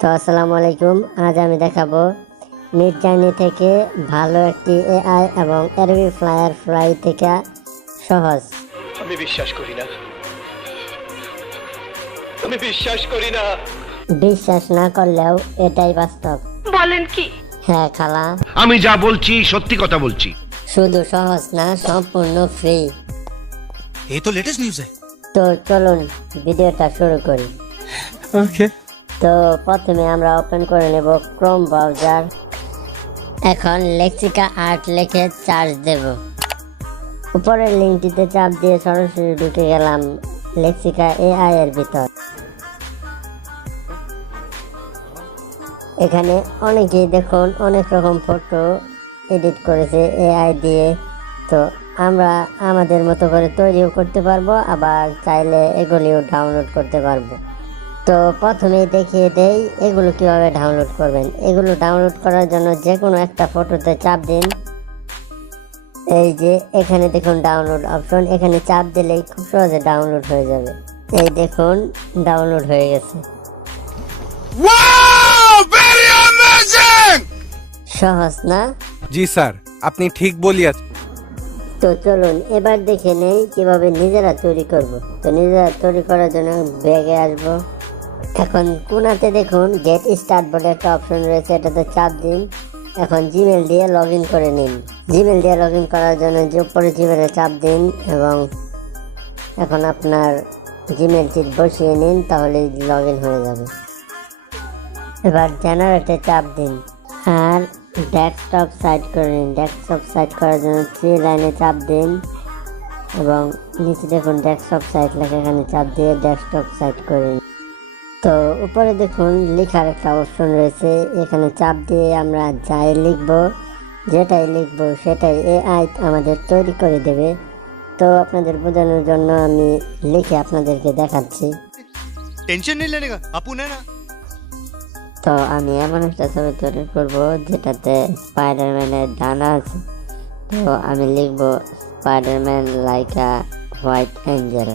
তো আসসালামু আলাইকুম। আজ আমি দেখাবো মিড জার্নি থেকে ভালো একটি এআই এবং অ্যারবি ফ্লায়ার ফ্লাই থেকে সহজ। আমি বিশ্বাস করি না, আমি বিশ্বাস করি না। বিশ্বাস না করলেও এটাই বাস্তব। বলেন কি? হ্যাঁ খালা, আমি যা বলছি সত্যি কথা বলছি। শুধু সহজ না, সম্পূর্ণ ফ্রি। ये तो लेटेस्ट न्यूज़ है। তো চলুন ভিডিওটা শুরু করি। ओके। তো প্রথমে আমরা ওপেন করে নেব ক্রোম ব্রাউজার। এখন লেক্সিকা আর্ট লিখে চার্জ দেব। উপরের লিঙ্কটিতে চাপ দিয়ে সরাসরি ঢুকে গেলাম লেক্সিকা এআই এর ভিতর। এখানে অনেকেই দেখুন অনেক রকম ফটো এডিট করেছে এআই দিয়ে। তো আমরা আমাদের মতো করে তৈরিও করতে পারবো, আবার চাইলে এগুলিও ডাউনলোড করতে পারবো। তো প্রথমেই দেখিয়ে দেই এগুলো কিভাবে ডাউনলোড করবেন। এগুলো ডাউনলোড করার জন্য যে কোনো একটা ফটোতে চাপ দিন। এই যে এখানে দেখুন ডাউনলোড অপশন, এখানে চাপ দিলেই খুব সহজে ডাউনলোড হয়ে যাবে। এই দেখুন ডাউনলোড হয়ে গেছে। সহজ না? जी सर, আপনি ঠিক বলিয়াছেন। তো চলুন এবার দেখে নেই কিভাবে নিজেরা তৈরি করব। তো নিজেরা তৈরি করার জন্য ব্যাগে আসব। এখন কোনাতে দেখুন গেট স্টার্ট বলে একটা অপশন রয়েছে, এটাতে চাপ দিন। এখন জিমেল দিয়ে লগ ইন করে নিন। জিমেল দিয়ে লগ ইন করার জন্য যে উপরে জিমেলে চাপ দিন এবং এখন আপনার জিমেল চিট বসিয়ে নিন, তাহলে লগ ইন হয়ে যাবে। এবার জেনারেটে চাপ দিন আর ডেস্কটপ সাইট করে নিন। ডেস্কটপ সাইট করার জন্য 3 লাইনে চাপ দিন এবং নিচে দেখুন ডেস্কটপ সাইট লেখা, এখানে চাপ দিয়ে ডেস্কটপ সাইট করে নিন। তো উপরে দেখুন লেখার একটা অপশন রয়েছে, এখানে চাপ দিয়ে আমরা যাই লিখবো, যেটাই লিখবো সেটাই এআই আমাদের তৈরি করে দেবে। তো আপনাদের বোঝানোর জন্য আমি লিখে আপনাদেরকে দেখাচ্ছি। टेंशन नहीं लेने का, अपू ने ना। তো আমি এমন একটা ছবি তৈরি করব যেটাতে স্পাইডারম্যানের ডানা আছে। তো আমি লিখব স্পাইডারম্যান লাইক আ হোয়াইট অ্যাঞ্জেল।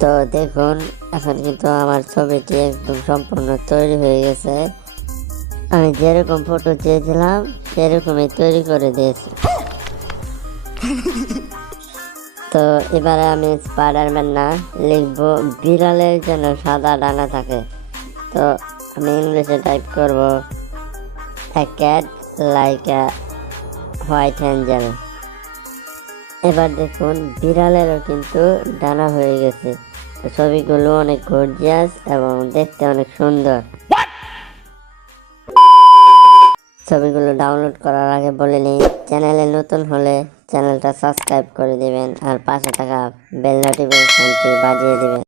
তো দেখুন এখন কিন্তু আমার ছবিটি একদম সম্পূর্ণ তৈরি হয়ে গেছে। আমি যেরকম ফটো চেয়েছিলাম সেরকমই তৈরি করে দিয়েছি। তো এবারে আমি স্পাইডারম্যান না লিখবো বিড়ালের যেন সাদা ডানা থাকে। তো আমি ইংলিশে টাইপ করব a cat like a white angel। এবার দেখুন বিড়ালেরও কিন্তু ডানা হয়ে গেছে। তো ছবিগুলো অনেক গর্জিয়াস এবং দেখতে অনেক সুন্দর। ছবিগুলো ডাউনলোড করার আগে বলে নিই, চ্যানেলে নতুন হলে চ্যানেলটা সাবস্ক্রাইব করে দিবেন আর পাশে থাকা বেল নোটিফিকেশনটি বাজিয়ে দিবেন।